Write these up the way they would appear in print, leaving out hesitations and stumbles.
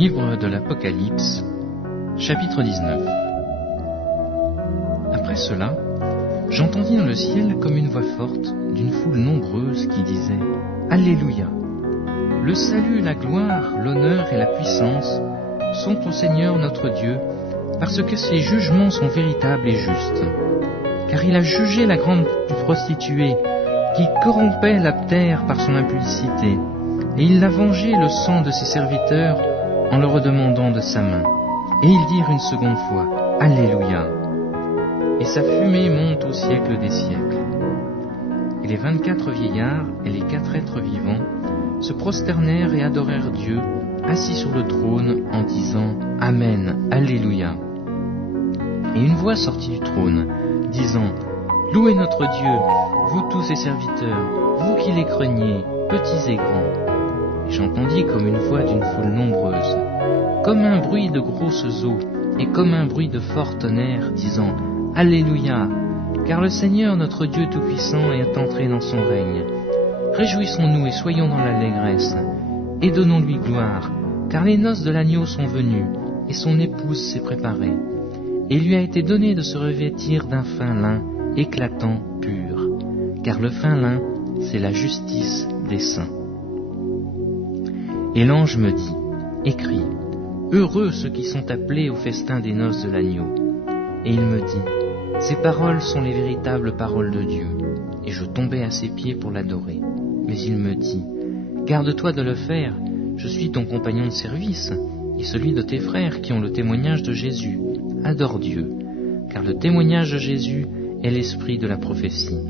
Livre de l'Apocalypse, chapitre 19. Après cela, j'entendis dans le ciel comme une voix forte d'une foule nombreuse qui disait « Alléluia ! Le salut, la gloire, l'honneur et la puissance sont au Seigneur notre Dieu, parce que ses jugements sont véritables et justes. Car il a jugé la grande prostituée qui corrompait la terre par son impudicité, et il a vengé le sang de ses serviteurs en le redemandant de sa main. Et ils dirent une seconde fois « Alléluia !» Et sa fumée monte au siècle des siècles. Et les 24 vieillards et les 4 êtres vivants se prosternèrent et adorèrent Dieu, assis sur le trône, en disant « Amen, Alléluia !» Et une voix sortit du trône, disant « Louez notre Dieu, vous tous ses serviteurs, vous qui les craignez, petits et grands. » Et j'entendis comme une voix d'une foule nombreuse, comme un bruit de grosses eaux, et comme un bruit de fort tonnerre, disant « Alléluia ! Car le Seigneur notre Dieu Tout-Puissant est entré dans son règne. Réjouissons-nous et soyons dans l'allégresse, et donnons-lui gloire, car les noces de l'agneau sont venues, et son épouse s'est préparée. Et il lui a été donné de se revêtir d'un fin lin, éclatant, pur, car le fin lin, c'est la justice des saints. » Et l'ange me dit, écris, heureux ceux qui sont appelés au festin des noces de l'agneau. Et il me dit, ces paroles sont les véritables paroles de Dieu. Et je tombai à ses pieds pour l'adorer. Mais il me dit, garde-toi de le faire, je suis ton compagnon de service, et celui de tes frères qui ont le témoignage de Jésus. Adore Dieu, car le témoignage de Jésus est l'esprit de la prophétie.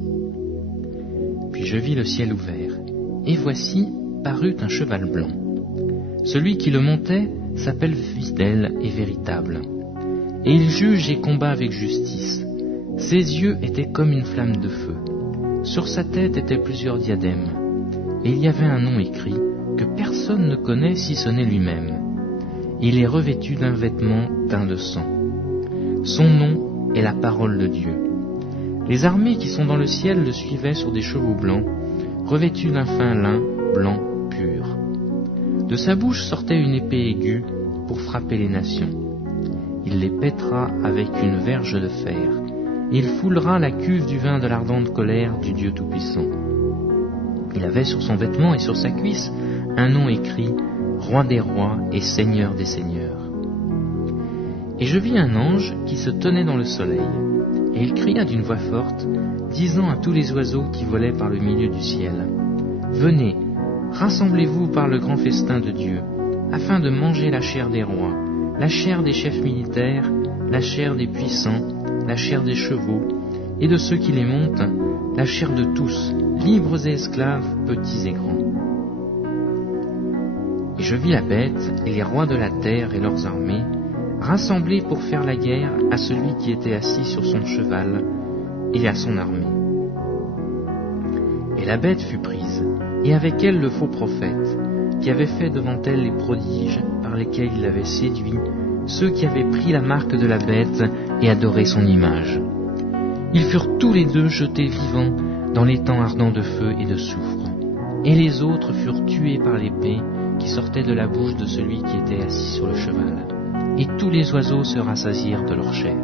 Puis je vis le ciel ouvert, et voici parut un cheval blanc. Celui qui le montait s'appelle fidèle et véritable, et il juge et combat avec justice. Ses yeux étaient comme une flamme de feu. Sur sa tête étaient plusieurs diadèmes, et il y avait un nom écrit que personne ne connaît si ce n'est lui-même. Il est revêtu d'un vêtement teint de sang. Son nom est la parole de Dieu. Les armées qui sont dans le ciel le suivaient sur des chevaux blancs, revêtus d'un fin lin blanc pur. De sa bouche sortait une épée aiguë pour frapper les nations. Il les pètera avec une verge de fer, et il foulera la cuve du vin de l'ardente colère du Dieu Tout-Puissant. Il avait sur son vêtement et sur sa cuisse un nom écrit « Roi des rois et Seigneur des seigneurs ». Et je vis un ange qui se tenait dans le soleil, et il cria d'une voix forte, disant à tous les oiseaux qui volaient par le milieu du ciel, « Venez, rassemblez-vous par le grand festin de Dieu, afin de manger la chair des rois, la chair des chefs militaires, la chair des puissants, la chair des chevaux, et de ceux qui les montent, la chair de tous, libres et esclaves, petits et grands. » Et je vis la bête et les rois de la terre et leurs armées, rassemblés pour faire la guerre à celui qui était assis sur son cheval et à son armée. Et la bête fut prise, et avec elle le faux prophète, qui avait fait devant elle les prodiges par lesquels il avait séduit ceux qui avaient pris la marque de la bête et adoré son image. Ils furent tous les deux jetés vivants dans l'étang ardent de feu et de soufre, et les autres furent tués par l'épée qui sortait de la bouche de celui qui était assis sur le cheval. Et tous les oiseaux se rassasièrent de leur chair.